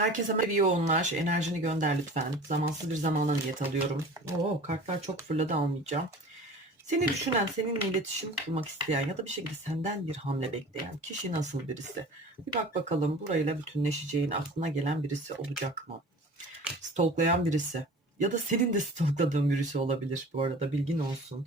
Herkese bir yoğunlaş. Enerjini gönder lütfen. Zamansız bir zamana niyet alıyorum. Oo, kartlar çok fırladı almayacağım. Seni düşünen, seninle iletişim kurmak isteyen ya da bir şekilde senden bir hamle bekleyen kişi nasıl birisi? Bir bak bakalım burayla bütünleşeceğin aklına gelen birisi olacak mı? Stalklayan birisi. Ya da senin de stalkladığın birisi olabilir bu arada bilgin olsun.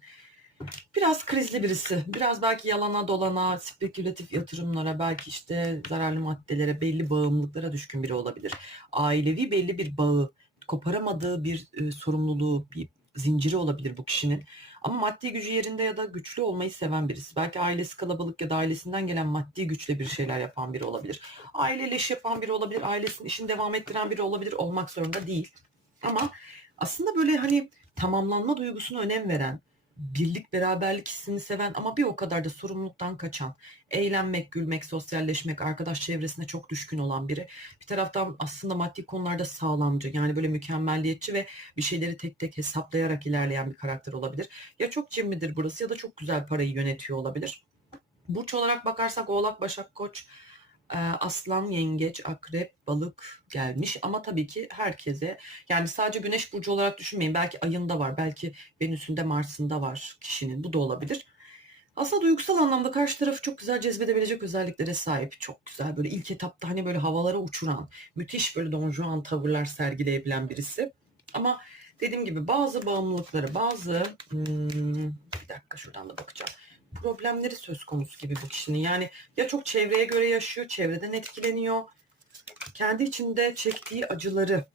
Biraz krizli birisi. Biraz belki yalana dolana, spekülatif yatırımlara, belki işte zararlı maddelere, belli bağımlılıklara düşkün biri olabilir. Ailevi belli bir bağı, koparamadığı bir e, sorumluluğu, bir zinciri olabilir bu kişinin. Ama maddi gücü yerinde ya da güçlü olmayı seven birisi. Belki ailesi kalabalık ya da ailesinden gelen maddi güçle bir şeyler yapan biri olabilir. Aileyle iş yapan biri olabilir. Ailesinin işini devam ettiren biri olabilir. Olmak zorunda değil. Ama aslında böyle hani tamamlanma duygusuna önem veren, birlik beraberlik hissini seven ama bir o kadar da sorumluluktan kaçan, eğlenmek, gülmek, sosyalleşmek, arkadaş çevresine çok düşkün olan biri. Bir taraftan aslında maddi konularda sağlamcı yani böyle mükemmelliyetçi ve bir şeyleri tek tek hesaplayarak ilerleyen bir karakter olabilir. Ya çok cimridir burası ya da çok güzel parayı yönetiyor olabilir. Burç olarak bakarsak Oğlak, Başak, Koç, Aslan, Yengeç, Akrep, Balık gelmiş ama tabii ki herkese yani sadece Güneş burcu olarak düşünmeyin. Belki ayında var, belki Venüs'ünde, Mars'ında var kişinin. Bu da olabilir. Aslında duygusal anlamda karşı tarafı çok güzel cezbedebilecek özelliklere sahip. Çok güzel böyle ilk etapta hani böyle havalara uçuran, müthiş böyle Don Juan tavırlar sergileyebilen birisi. Ama dediğim gibi bazı bağımlılıkları, bazı hmm, bir dakika şuradan da bakacağım. Problemleri söz konusu gibi bu kişinin. Yani ya çok çevreye göre yaşıyor, çevreden etkileniyor. Kendi içinde çektiği acıları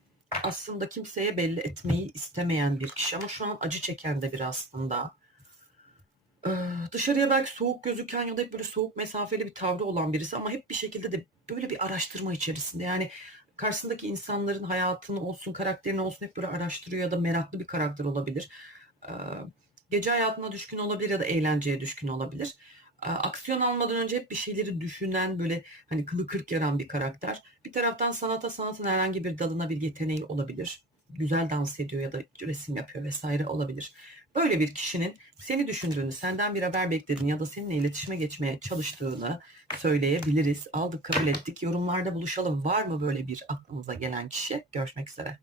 aslında kimseye belli etmeyi istemeyen bir kişi ama şu an acı çeken de bir aslında. Ee, dışarıya belki soğuk gözüken ya da hep böyle soğuk mesafeli bir tavrı olan birisi ama hep bir şekilde de böyle bir araştırma içerisinde. Yani karşısındaki insanların hayatını olsun, karakterini olsun hep böyle araştırıyor ya da meraklı bir karakter olabilir. Ee, gece hayatına düşkün olabilir ya da eğlenceye düşkün olabilir. Aksiyon almadan önce hep bir şeyleri düşünen böyle hani kılı kırk yaran bir karakter. Bir taraftan sanata sanatın herhangi bir dalına bir yeteneği olabilir. Güzel dans ediyor ya da resim yapıyor vesaire olabilir. Böyle bir kişinin seni düşündüğünü, senden bir haber beklediğini ya da seninle iletişime geçmeye çalıştığını söyleyebiliriz. Aldık kabul ettik. Yorumlarda buluşalım. Var mı böyle bir aklınıza gelen kişi? Görüşmek üzere.